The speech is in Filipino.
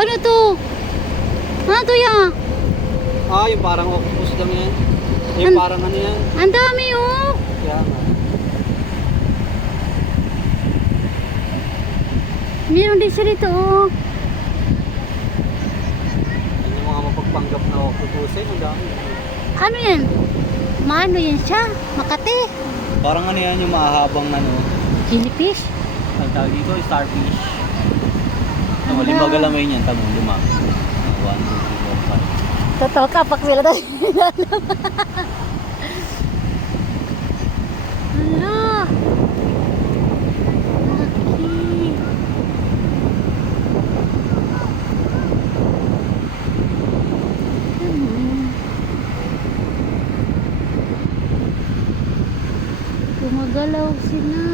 ano to? Ano to ya? Ah, yung parang octopus lang yan. Yung parang ano yan. Ang dami oh. Kaya nga. Meron din siya dito oh. Yan yung mga mapagpanggap na octopus eh. Ang dami. Ano yan? Maano yan siya? Makati. Parang ano yan yung mahahabang ano. Jellyfish. Ang tawag dito, starfish. Tama, Hala. 5 galamay niyan. Tama, 5. 1, 2, 3, 4, 5. Totoo ka, pakwila tayo. Hala. Laki. Gumagalaw sila.